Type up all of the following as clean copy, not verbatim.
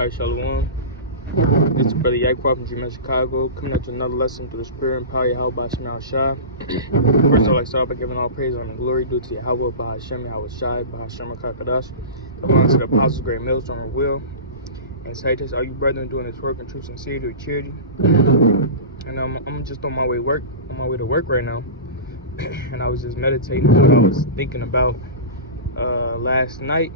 Hi, Shalom. It's your brother Yaquab from Dream Chicago, coming out to another lesson through the Spirit and power Yahweh by Shemel Shai. First, I'd like to start by giving all praise, honor, and glory due to Yahweh, Bahashem, Yahweh Shai, Bahashem, Kakadash. I belong to the Apostles' Great Millstone of Will. And Titus, all you brethren doing this work in true sincerity with charity. And I'm just on my way to work right now. And I was just meditating on what I was thinking about last night.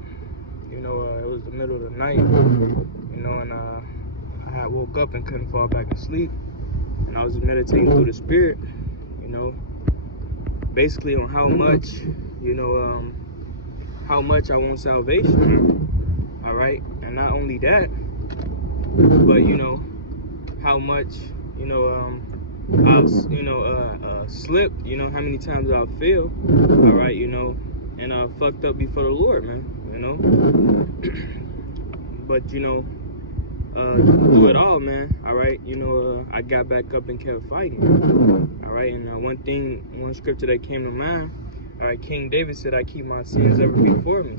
It was the middle of the night, and I had woke up and couldn't fall back asleep. And I was just meditating through the Spirit, basically on how much I want salvation, all right? And not only that, but, how much, I've, slipped, how many times I've failed, all right, and I fucked up before the Lord, man, but, through it all, man, all right, I got back up and kept fighting, all right, and one scripture that came to mind, all right, King David said, I keep my sins ever before me,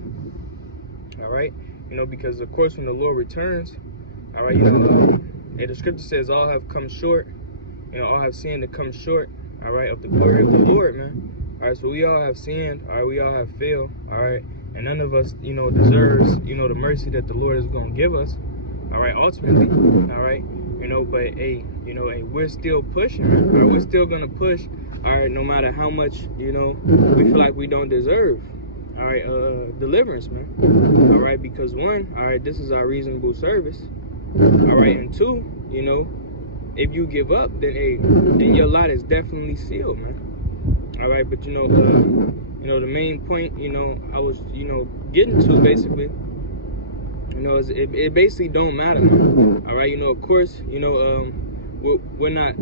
all right, because, of course, when the Lord returns, all right, the scripture says all have come short, all have sinned to come short, all right, of the glory of the Lord, man. All right, so we all have sinned, all right, we all have failed, all right, and none of us, deserves, the mercy that the Lord is going to give us, all right, ultimately, all right, but, hey, we're still pushing, man. All right, we're still going to push, all right, no matter how much, we feel like we don't deserve, all right, deliverance, man, all right, because one, all right, this is our reasonable service, all right, and two, if you give up, then, hey, then your lot is definitely sealed, man. All right, but, the main point, I was, getting to, basically, is it basically don't matter, man. All right, of course, we're not,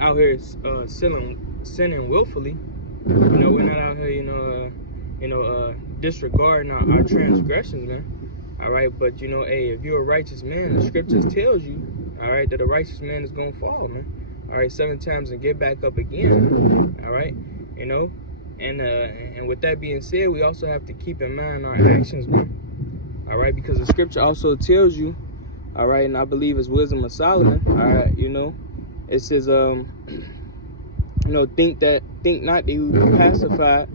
out here sinning willfully. We're not out here, disregarding our transgressions, man. All right, but, hey, if you're a righteous man, the scriptures tells you, all right, that a righteous man is going to fall, man. All right, 7 times and get back up again, all right, and with that being said, we also have to keep in mind our actions, man, all right, because the scripture also tells you, all right, and I believe it's Wisdom of Solomon, all right, it says, think not that you will be pacified,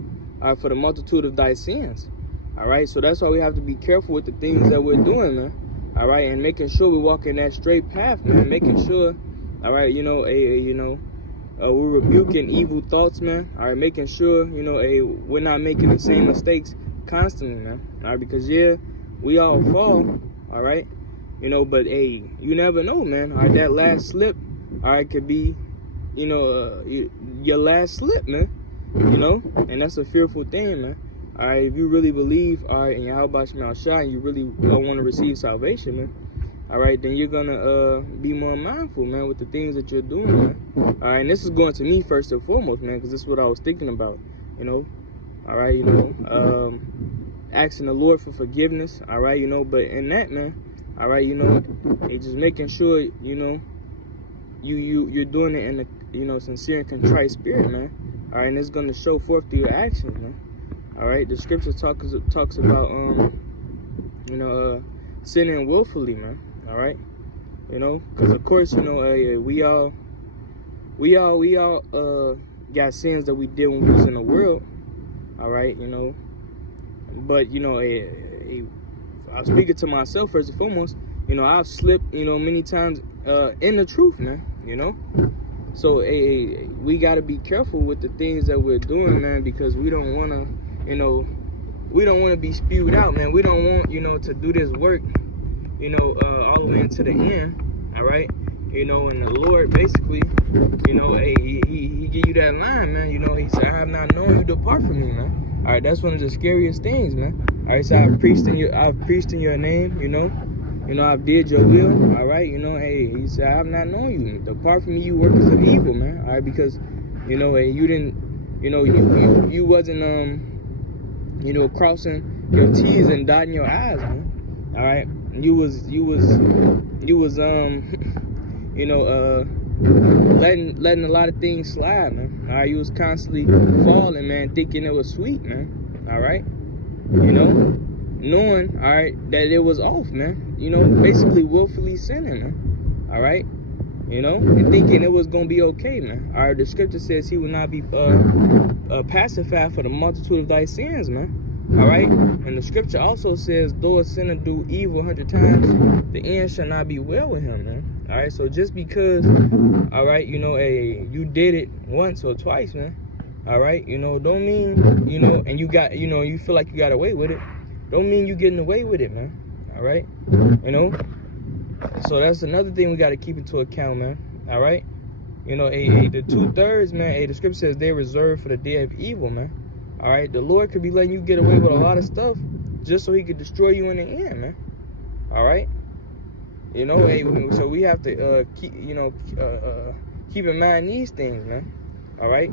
for the multitude of thy sins, all right, so that's why we have to be careful with the things that we're doing, man, all right, and making sure we walk in that straight path, man, making sure, all right, we're rebuking evil thoughts, man. All right, making sure, we're not making the same mistakes constantly, man. All right, because, yeah, we all fall, all right, but, hey, you never know, man. All right, that last slip, all right, could be, your last slip, man, and that's a fearful thing, man. All right, if you really believe, all right, in Yahweh Shemel Shai, and you really want to receive salvation, man, all right, then you're gonna be more mindful, man, with the things that you're doing, man. All right, and this is going to me first and foremost, man, because this is what I was thinking about, all right, asking the Lord for forgiveness, all right, but in that, man, all right, just making sure, you're doing it in a, sincere and contrite spirit, man. All right, and it's gonna show forth through your actions, man. All right, the scripture talks about sinning willfully, man. All right, because of course, we all got sins that we did when we was in the world. All right, but I'm speaking to myself first and foremost. I've slipped, many times in the truth, man. So we gotta be careful with the things that we're doing, man, because we don't wanna, we don't want to be spewed out, man. We don't want, to do this work, all the way into the end, all right? And the Lord basically, hey, he give you that line, man. He said, I have not known you, depart from me, man. All right, that's one of the scariest things, man. All right, so I've preached in your name, I've did your will, all right? Hey, he said, I have not known you. Depart from me, you workers of evil, man. All right, because, hey, you didn't, you wasn't, crossing your T's and dotting your I's, man. All right, you was letting a lot of things slide, man. All right, you was constantly falling, man, thinking it was sweet, man. All right, knowing, all right, that it was off, man. You know, basically willfully sinning, man. All right, you know, and thinking it was gonna be okay, man. All right, the scripture says he will not be pacified for the multitude of thy sins, man. All right, and the scripture also says, though a sinner do evil 100 times, the end shall not be well with him, man. All right, so just because, all right, you know, you did it once or twice, man. All right, you know, don't mean, you know, and you got, you know, you feel like you got away with it, don't mean you getting away with it, man. All right, you know, so that's another thing we got to keep into account, man. All right, you know, the 2/3, man, the scripture says they're reserved for the day of evil, man. All right, the Lord could be letting you get away with a lot of stuff just so he could destroy you in the end, man. All right, you know, so we have to keep, you know, keep in mind these things, man. All right,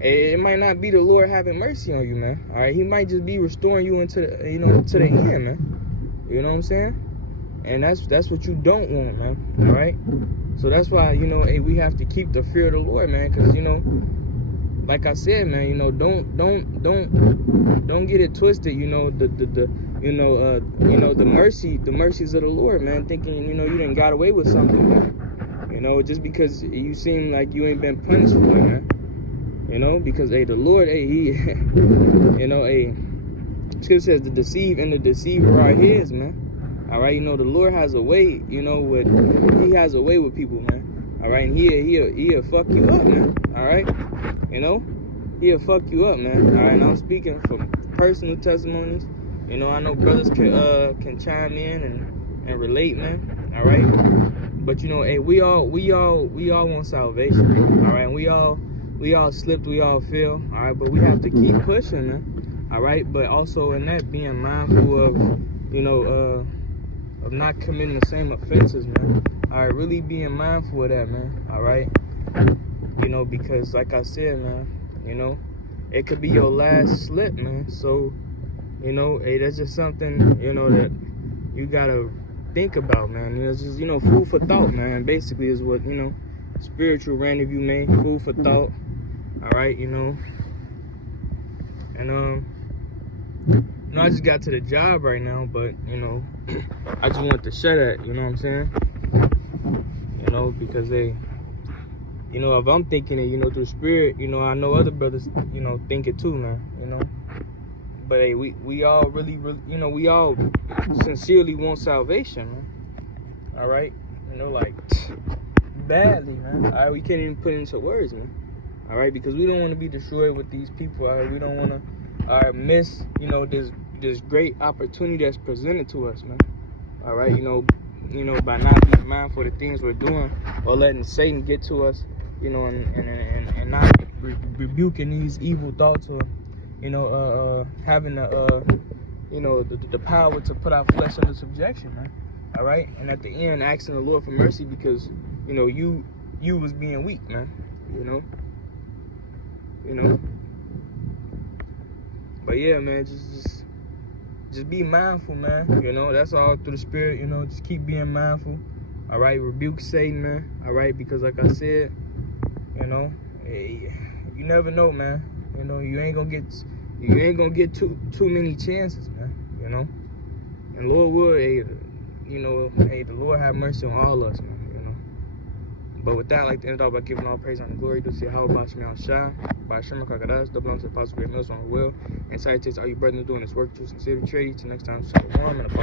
it might not be the Lord having mercy on you, man. All right, he might just be restoring you into the, you know, to the end, man. You know what I'm saying? And that's what you don't want, man. All right, so that's why, you know, we have to keep the fear of the Lord, man, because, you know, like I said, man, you know, don't get it twisted. You know, the mercies of the Lord, man. Thinking, you know, you done got away with something, man. You know, just because you seem like you ain't been punished for it, man. You know, because the Lord, he, you know, scripture says the deceive and the deceiver are his, man. All right, you know, the Lord has a way, you know, he has a way with people, man. All right, and he'll fuck you up, man. All right. You know, he'll fuck you up, man. All right, and I'm speaking from personal testimonies. You know, I know brothers can chime in and relate, man. All right, but you know, we all want salvation. All right, and we all slipped, we all fail. All right, but we have to keep pushing, man. All right, but also in that being mindful of, you know, of not committing the same offenses, man. All right, really being mindful of that, man. All right. You know, because like I said, man, you know, it could be your last slip, man. So, you know, that's just something, you know, that you gotta think about, man. You know, it's just, you know, food for thought, man. Basically is what, you know, spiritual rant, if you may, food for thought. All right, you know. And you know, I just got to the job right now, but you know, I just want to share that, you know what I'm saying? You know, because you know, if I'm thinking it, you know, through spirit, you know, I know other brothers, you know, think it too, man, you know. But hey, we all really, you know, we all sincerely want salvation, man. All right, you know, like badly, man. All right, we can't even put it into words, man. All right, because we don't want to be destroyed with these people. All right, we don't want to miss, you know, this great opportunity that's presented to us, man. All right, you know, by not being mindful of the things we're doing or letting Satan get to us, you know, and not rebuking these evil thoughts, or, you know, having the, you know, the power to put our flesh under subjection, man. All right, and at the end, asking the Lord for mercy because, you know, you was being weak, man. You know. But yeah, man, just be mindful, man. You know, that's all through the spirit. You know, just keep being mindful. All right, rebuke Satan, man. All right, because like I said, you know, hey, you never know, man. You know, you ain't gonna get too many chances, man. You know, and Lord will, you know, the Lord have mercy on all of us, man. You know. But with that, I'd like to end off by giving all praise and glory to see how about Shemel Shah, by Sherman Kakadas, double to the Apostle Great Mills on the will, and salutations all you brethren doing this work through sincerity. Till next time, shalom and a